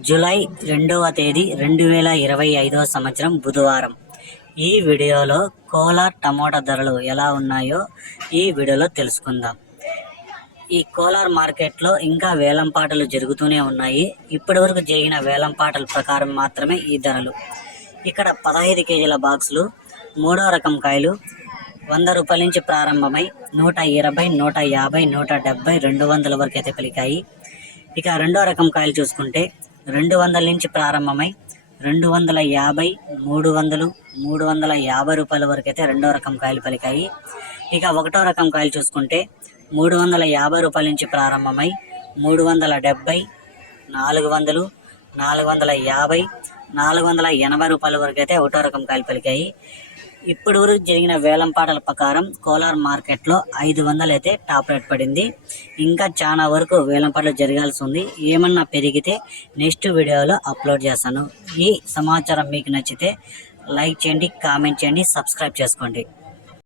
July రెండవ తేదీ రెండు వేల ఇరవై ఐదవ సంవత్సరం బుధవారం. ఈ వీడియోలో కోలార్ టమోటా ధరలు ఎలా ఉన్నాయో ఈ వీడియోలో తెలుసుకుందాం. ఈ కోలార్ మార్కెట్లో ఇంకా వేలంపాటలు జరుగుతూనే ఉన్నాయి. ఇప్పటివరకు జరిగిన వేలంపాటల ప్రకారం మాత్రమే ఈ ధరలు. ఇక్కడ పదహైదు కేజీల బాక్సులు మూడో రకం కాయలు వంద రూపాయల నుంచి ప్రారంభమై నూట ఇరవై నూట యాభై నూట డెబ్బై రెండు వందల వరకు అయితే పలికాయి. ఇక రెండో రకం కాయలు చూసుకుంటే రెండు వందల నుంచి ప్రారంభమై రెండు వందల యాభై మూడు వందలు మూడు వందల యాభై రూపాయల వరకు అయితే రెండో రకం కాయలు పలికాయి. ఇక ఒకటో రకం కాయలు చూసుకుంటే మూడు వందల యాభై రూపాయల నుంచి ప్రారంభమై మూడు వందల డెబ్బై నాలుగు వందలు నాలుగు వందల యాభై నాలుగు వందల ఎనభై రూపాయల వరకు అయితే ఒకటో రకం కాయలు పలికాయి. ఇప్పుడు వరకు జరిగిన వేలంపాటల ప్రకారం కోలార్ మార్కెట్లో ఐదు వందలు అయితే టాప్ రేట్ పడింది. ఇంకా చాలా వరకు వేలంపాటలు జరగాల్సి ఉంది. ఏమన్నా పెరిగితే నెక్స్ట్ వీడియోలో అప్లోడ్ చేస్తాను. ఈ సమాచారం మీకు నచ్చితే లైక్ చేయండి కామెంట్ చేయండి సబ్స్క్రైబ్ చేసుకోండి.